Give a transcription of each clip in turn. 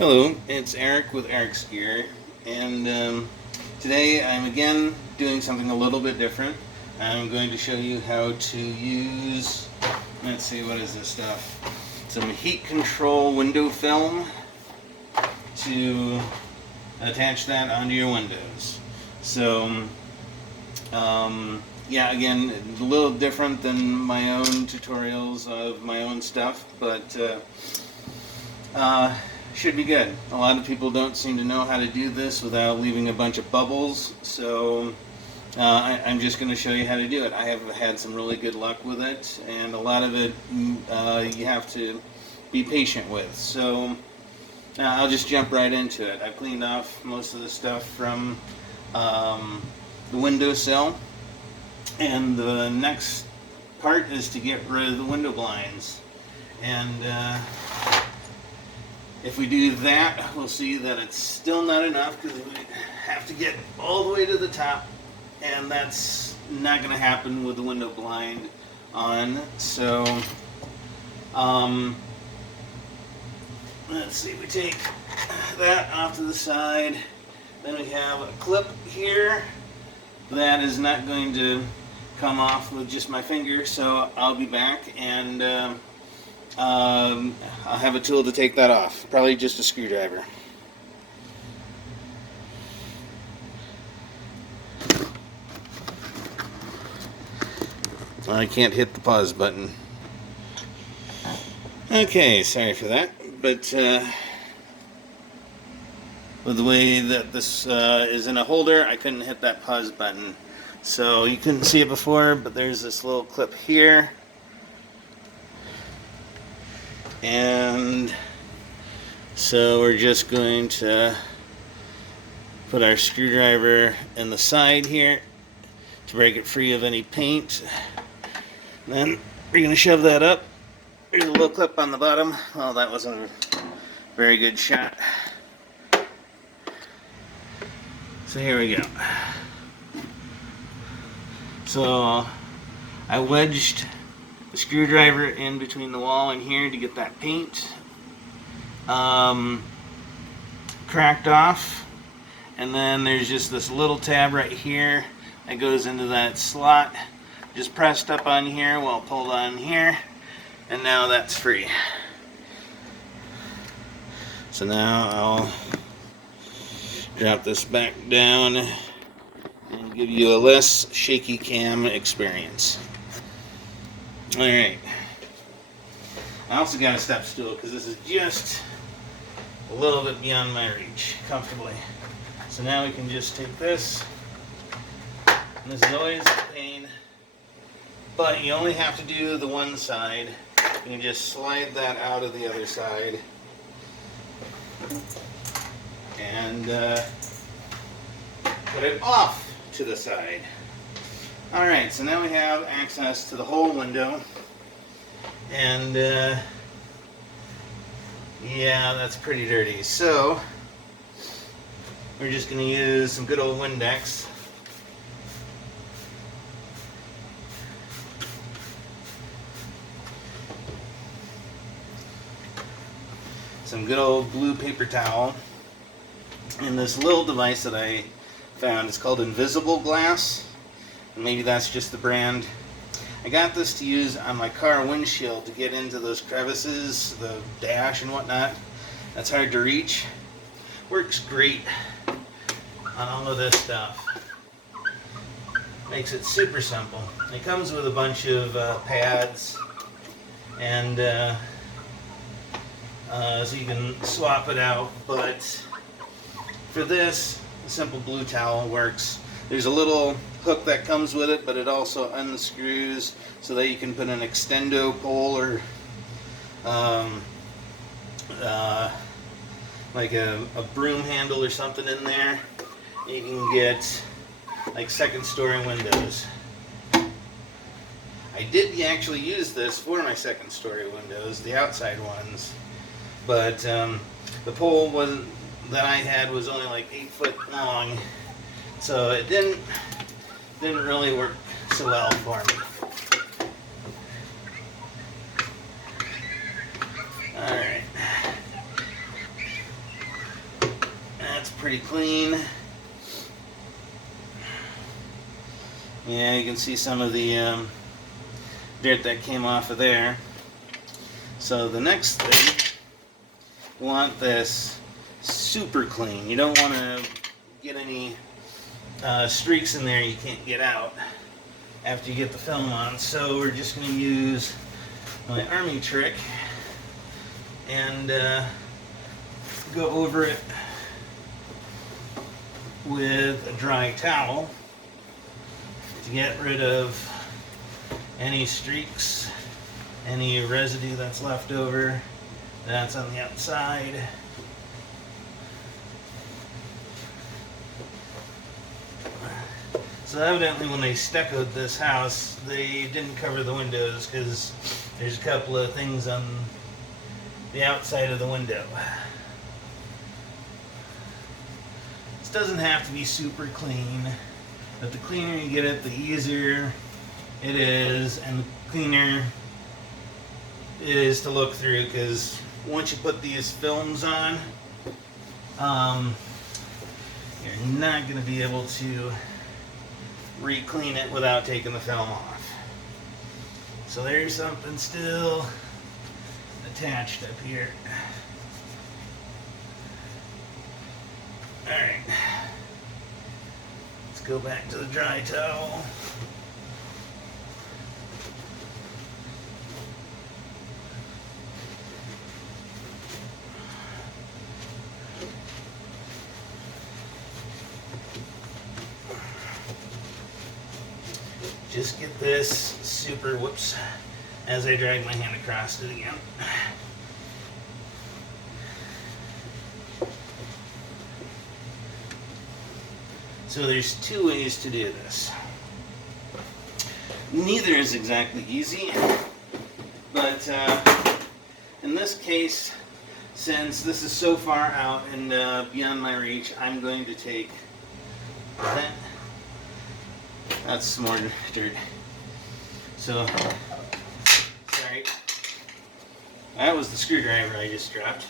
Hello, it's Eric with Eric's Gear, and today I'm again doing something a little bit different. I'm going to show you how to use, let's see, what is this stuff? Some heat control window film to attach that onto your windows. So, yeah, again, a little different than my own tutorials of my own stuff, but should be good. A lot of people don't seem to know how to do this without leaving a bunch of bubbles, so I'm just going to show you how to do it. I have had some really good luck with it, and a lot of it you have to be patient with. So I'll just jump right into it. I've cleaned off most of the stuff from the windowsill, and the next part is to get rid of the window blinds. And if we do that, we'll see that it's still not enough because we have to get all the way to the top, and that's not going to happen with the window blind on. So, let's see, we take that off to the side. Then we have a clip here that is not going to come off with just my finger, so I'll be back and I'll have a tool to take that off. Probably just a screwdriver. I can't hit the pause button. Okay, sorry for that. But with the way that this is in a holder, I couldn't hit that pause button. So you couldn't see it before, but there's this little clip here. And so we're just going to put our screwdriver in the side here to break it free of any paint. And then we're going to shove that up. There's a little clip on the bottom. Well, that wasn't a very good shot. So here we go. So I wedged the screwdriver in between the wall and here to get that paint cracked off, and then there's just this little tab right here that goes into that slot. Just pressed up on here while pulled on here, and now that's free. So now I'll drop this back down and give you a less shaky cam experience. Alright, I also got a step stool because this is just a little bit beyond my reach comfortably. So now we can just take this, and this is always a pain, but you only have to do the one side. You can just slide that out of the other side and put it off to the side. Alright, so now we have access to the whole window, and yeah, that's pretty dirty. So we're just going to use some good old Windex. Some good old blue paper towel, and this little device that I found is called Invisible Glass. Maybe that's just the brand. I got this to use on my car windshield to get into those crevices, the dash and whatnot. That's hard to reach. Works great on all of this stuff. Makes it super simple. It comes with a bunch of pads, and so you can swap it out. But for this, a simple blue towel works. There's a little hook that comes with it, but it also unscrews so that you can put an extendo pole or like a broom handle or something in there. You can get like second story windows. I did actually use this for my second story windows, the outside ones, but the pole that I had was only like 8 foot long, so it didn't really work so well for me. pretty clean. Yeah, you can see some of the dirt that came off of there. So the next thing, you want this super clean. You don't want to get any streaks in there you can't get out after you get the film on. So we're just going to use my army trick and go over it with a dry towel to get rid of any streaks, any residue that's left over that's on the outside. So evidently when they stuccoed this house, they didn't cover the windows because there's a couple of things on the outside of the window. This doesn't have to be super clean, but the cleaner you get it, the easier it is, and the cleaner it is to look through, because once you put these films on, you're not going to be able to re-clean it without taking the film off. So there's something still attached up here. Alright, let's go back to the dry towel. Just get this super, whoops, as I drag my hand across it again. So there's two ways to do this. Neither is exactly easy, but in this case, since this is so far out and beyond my reach, I'm going to take that. That's some more dirt. So, sorry. That was the screwdriver I just dropped.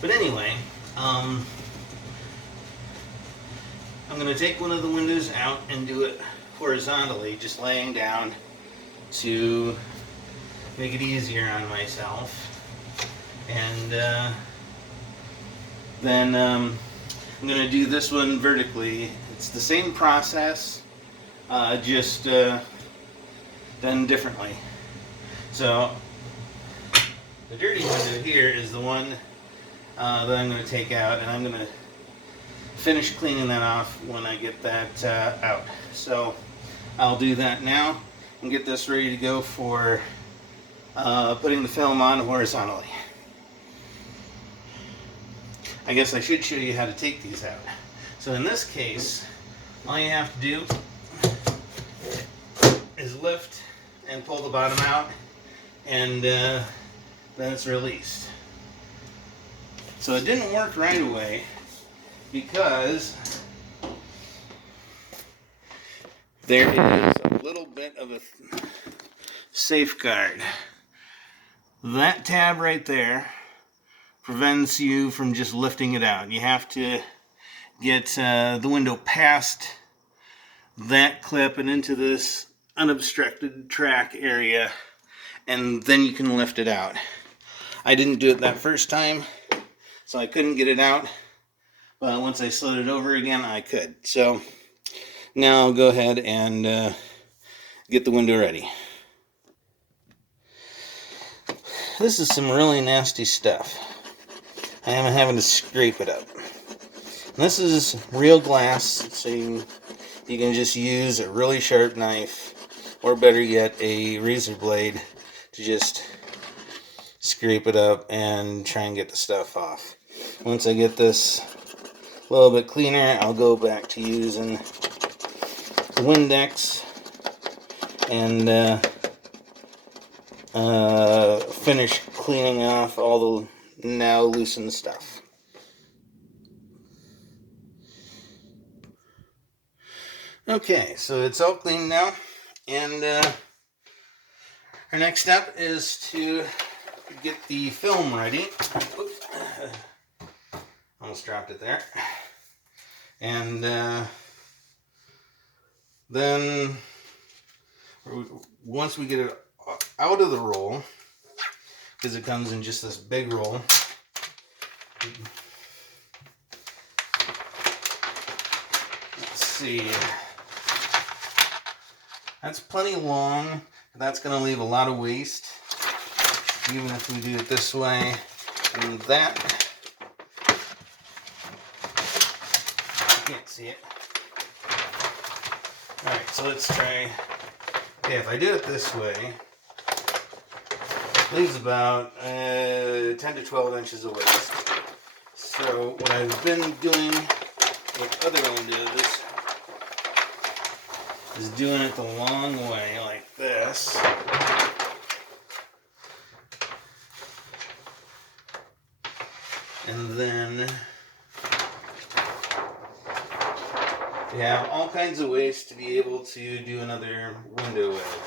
But anyway, I'm going to take one of the windows out and do it horizontally, just laying down to make it easier on myself. And then I'm going to do this one vertically. It's the same process, just done differently. So the dirty window here is the one that I'm going to take out, and I'm going to finish cleaning that off when I get that out. So I'll do that now and get this ready to go for putting the film on horizontally. I guess I should show you how to take these out. So in this case, all you have to do is lift and pull the bottom out, and then it's released. So it didn't work right away because there is a little bit of a safeguard. That tab right there prevents you from just lifting it out. You have to get the window past that clip and into this unobstructed track area, and then you can lift it out. I didn't do it that first time, so I couldn't get it out, but once I slid it over again, I could. So now I'll go ahead and get the window ready. This is some really nasty stuff. I am having to scrape it up. And this is real glass, so you can just use a really sharp knife, or better yet, a razor blade, to just scrape it up and try and get the stuff off. Once I get this a little bit cleaner, I'll go back to using the Windex and finish cleaning off all the now loosened stuff. Okay, so it's all clean now, and our next step is to get the film ready. Oops. Almost dropped it there. And then once we get it out of the roll, because it comes in just this big roll, let's see, that's plenty long. That's going to leave a lot of waste, even if we do it this way and that. You can't see it. Alright, so let's try. Okay, if I do it this way, it leaves about 10 to 12 inches of waste. So what I've been doing with other windows is doing it the long way, like this. And then you have all kinds of ways to be able to do another window with.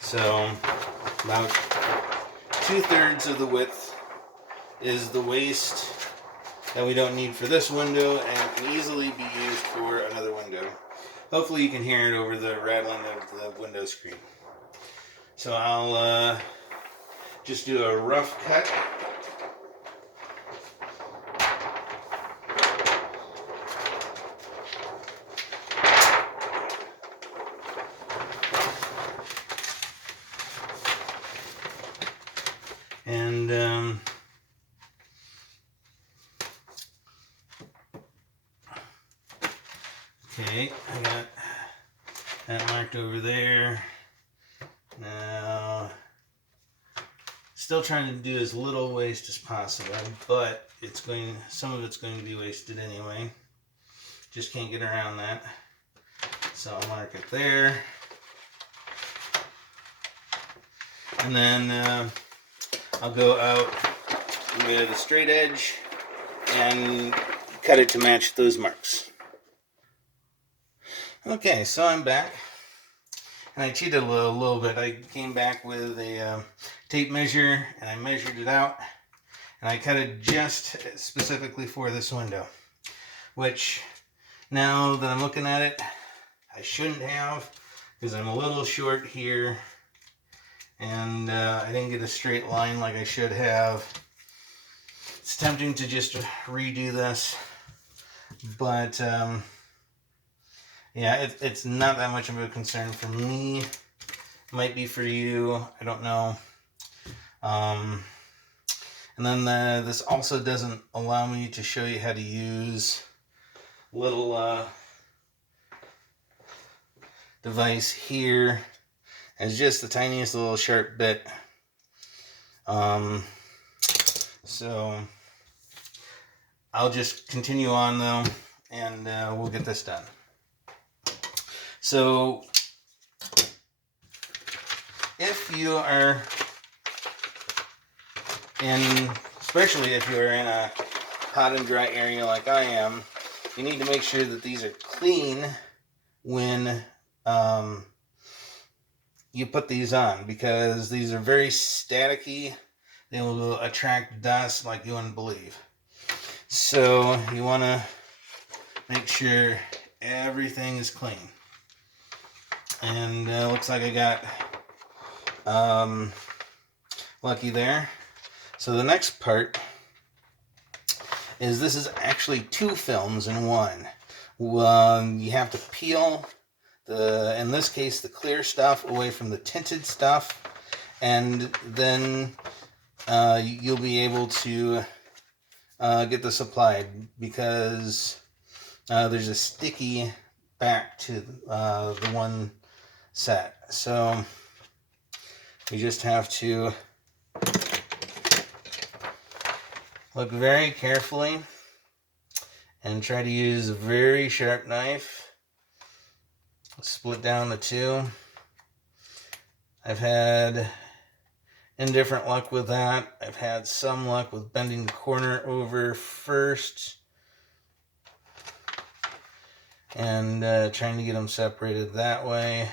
So about 2/3 of the width is the waste that we don't need for this window and can easily be used for another window. Hopefully you can hear it over the rattling of the window screen. So I'll just do a rough cut. And okay, I got that marked over there. Now, still trying to do as little waste as possible, but some of it's going to be wasted anyway. Just can't get around that. So I'll mark it there. And then I'll go out with a straight edge and cut it to match those marks. Okay, so I'm back. And I cheated a little bit. I came back with a tape measure and I measured it out. And I cut it just specifically for this window. Which, now that I'm looking at it, I shouldn't have, because I'm a little short here. And I didn't get a straight line like I should have. It's tempting to just redo this, but yeah, it's not that much of a concern for me. Might be for you, I don't know. And then this also doesn't allow me to show you how to use little device here. It's just the tiniest little sharp bit. So I'll just continue on though, and we'll get this done. So if you are especially if you're in a hot and dry area like I am, you need to make sure that these are clean when you put these on, because these are very staticky. They will attract dust like you wouldn't believe. So you want to make sure everything is clean. And looks like I got lucky there. So the next part is, this is actually 2 films in one. You have to peel in this case, the clear stuff away from the tinted stuff, and then you'll be able to get this applied, because there's a sticky back to the one set. So you just have to look very carefully and try to use a very sharp knife. Split down the 2. I've had indifferent luck with that. I've had some luck with bending the corner over first and trying to get them separated that way.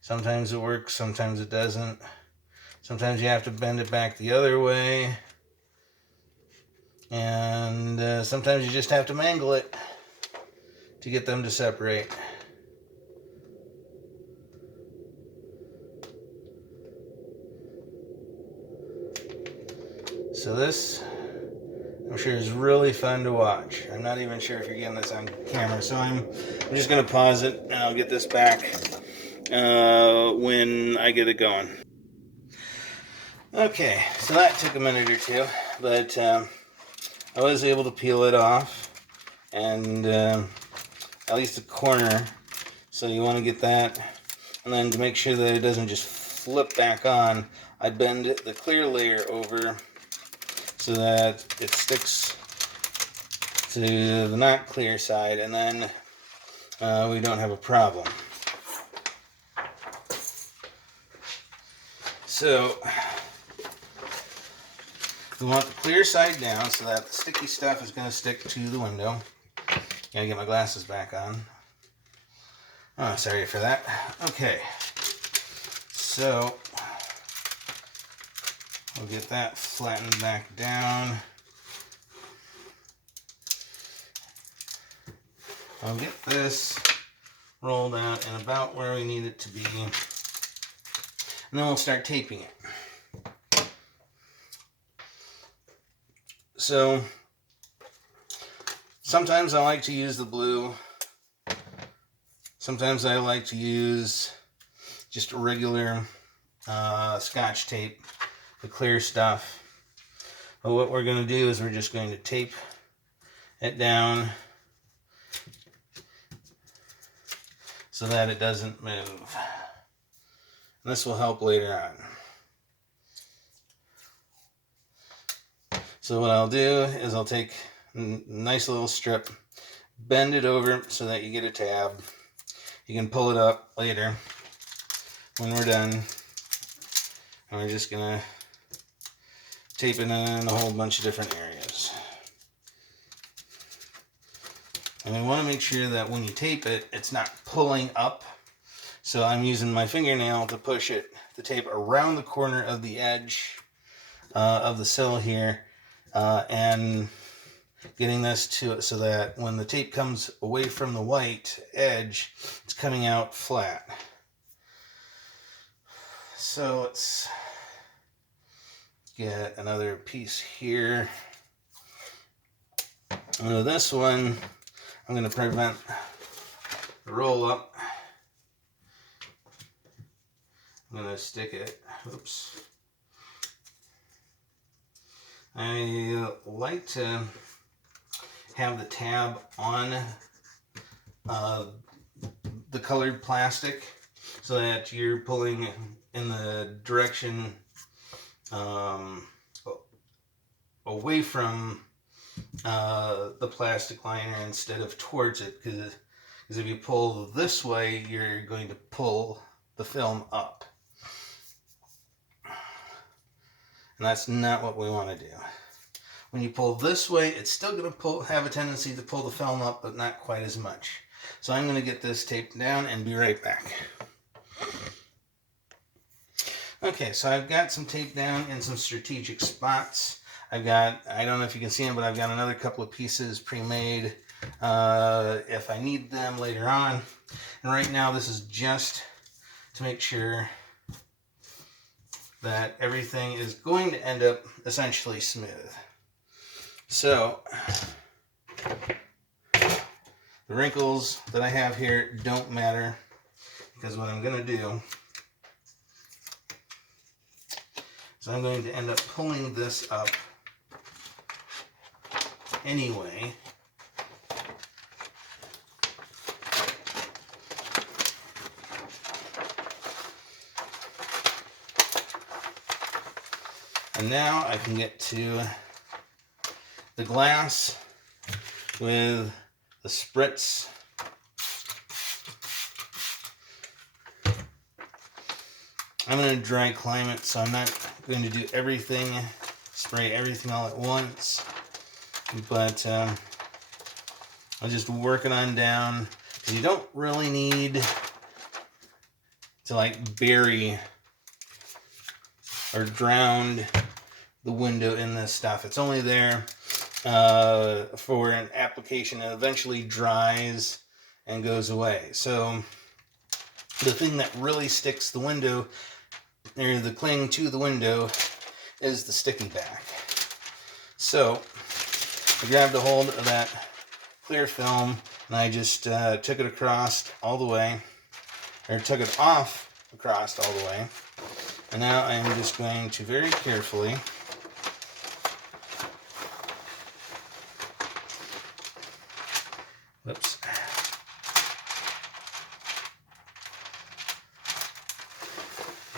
Sometimes it works, sometimes it doesn't. Sometimes you have to bend it back the other way. And sometimes you just have to mangle it to get them to separate. So this, I'm sure, is really fun to watch. I'm not even sure if you're getting this on camera, so I'm just going to pause it, and I'll get this back when I get it going. Okay, so that took a minute or two, but I was able to peel it off, and at least the corner. So you want to get that, and then to make sure that it doesn't just flip back on, I bend the clear layer over so that it sticks to the not clear side, and then we don't have a problem. So we want the clear side down so that the sticky stuff is going to stick to the window. Gotta get my glasses back on. Oh, sorry for that. Okay, so we'll get that flattened back down. I'll get this rolled out and about where we need it to be, and then we'll start taping it. So sometimes I like to use the blue. Sometimes I like to use just regular Scotch tape, the clear stuff. But what we're going to do is we're just going to tape it down so that it doesn't move. And this will help later on. So what I'll do is I'll take a nice little strip, bend it over so that you get a tab. You can pull it up later when we're done. And we're just going to tape it in a whole bunch of different areas. And we want to make sure that when you tape it, it's not pulling up. So I'm using my fingernail to push the tape around the corner of the edge of the sill here, and getting this to it so that when the tape comes away from the white edge, it's coming out flat. So let's get another piece here. And this one, I'm going to prevent the roll up. I'm going to stick it. Oops. I like to have the tab on the colored plastic so that you're pulling in the direction away from the plastic liner instead of towards it, because if you pull this way, you're going to pull the film up, and that's not what we want to do. When you pull this way, it's still going to have a tendency to pull the film up, but not quite as much. So I'm going to get this taped down and be right back. Okay, so I've got some tape down in some strategic spots. I don't know if you can see them, but I've got another couple of pieces pre-made if I need them later on. And right now this is just to make sure that everything is going to end up essentially smooth. So the wrinkles that I have here don't matter, because what I'm going to do is I'm going to end up pulling this up anyway. And now I can get to the glass with the spritz. I'm going to dry climb it, so I'm not going to do everything, spray everything all at once, but I'll just work it on down. You don't really need to like bury or drowned the window in this stuff. It's only there for an application that eventually dries and goes away. So the thing that really sticks the window, or the cling to the window, is the sticky back. So I grabbed a hold of that clear film and I just took it across all the way, or took it off across all the way. And now I'm just going to very carefully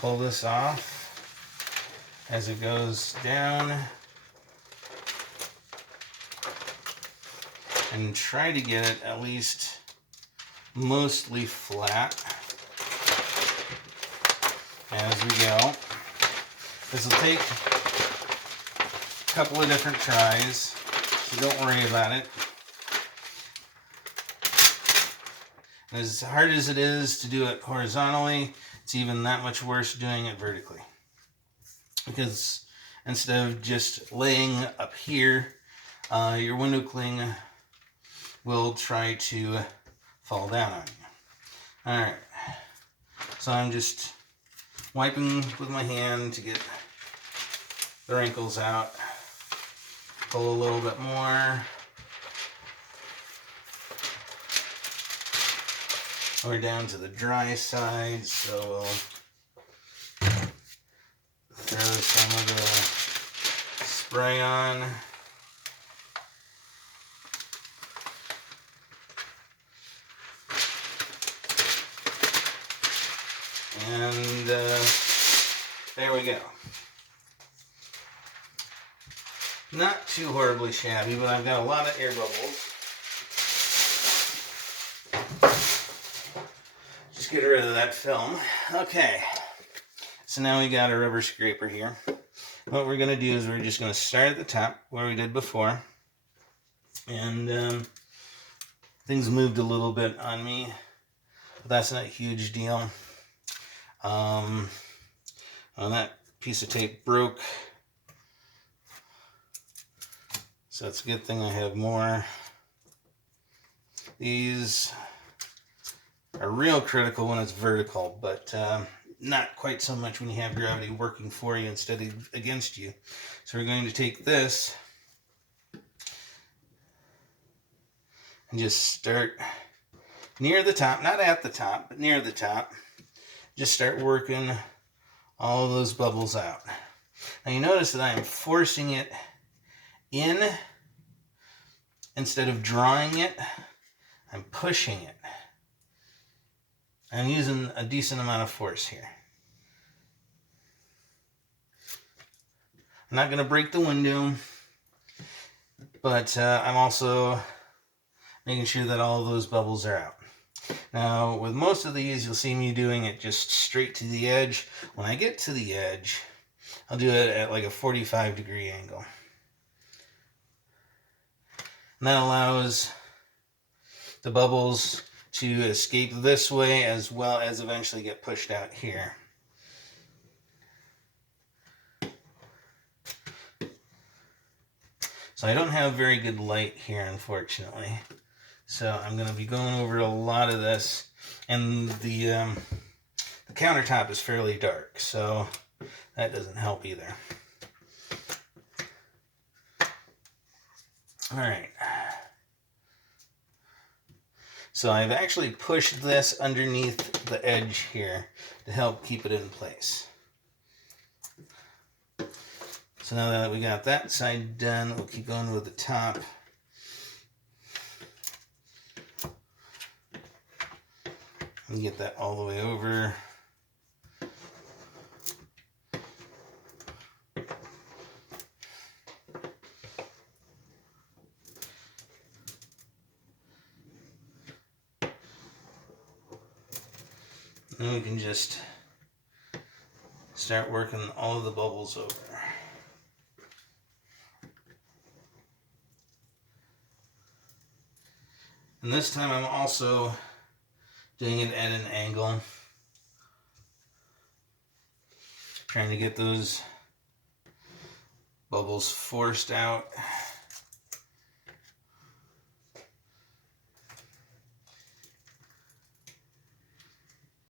pull this off as it goes down and try to get it at least mostly flat as we go. This will take a couple of different tries, so don't worry about it. As hard as it is to do it horizontally, it's even that much worse doing it vertically. Because instead of just laying up here, your window cling will try to fall down on you. Alright, so I'm just wiping with my hand to get the wrinkles out. Pull a little bit more. We're down to the dry side, so we'll throw some of the spray on. And there we go. Not too horribly shabby, but I've got a lot of air bubbles. Just get rid of that film. Okay, so now we got a rubber scraper here. What we're going to do is we're just going to start at the top where we did before. And things moved a little bit on me, but that's not a huge deal. That piece of tape broke, so it's a good thing I have more. These are real critical when it's vertical, but not quite so much when you have gravity working for you instead of against you. So we're going to take this and just start near the top, not at the top, but near the top. Just start working all of those bubbles out. Now you notice that I'm forcing it in instead of drawing it. I'm pushing it. I'm using a decent amount of force here. I'm not going to break the window, but I'm also making sure that all of those bubbles are out. Now, with most of these, you'll see me doing it just straight to the edge. When I get to the edge, I'll do it at like a 45-degree angle. And that allows the bubbles to escape this way as well as eventually get pushed out here. So I don't have very good light here, unfortunately. So I'm going to be going over a lot of this, and the countertop is fairly dark, so that doesn't help either. All right. So I've actually pushed this underneath the edge here to help keep it in place. So now that we got that side done, we'll keep going with the top. And get that all the way over. And we can just start working all of the bubbles over. And this time I'm also doing it at an angle. Trying to get those bubbles forced out.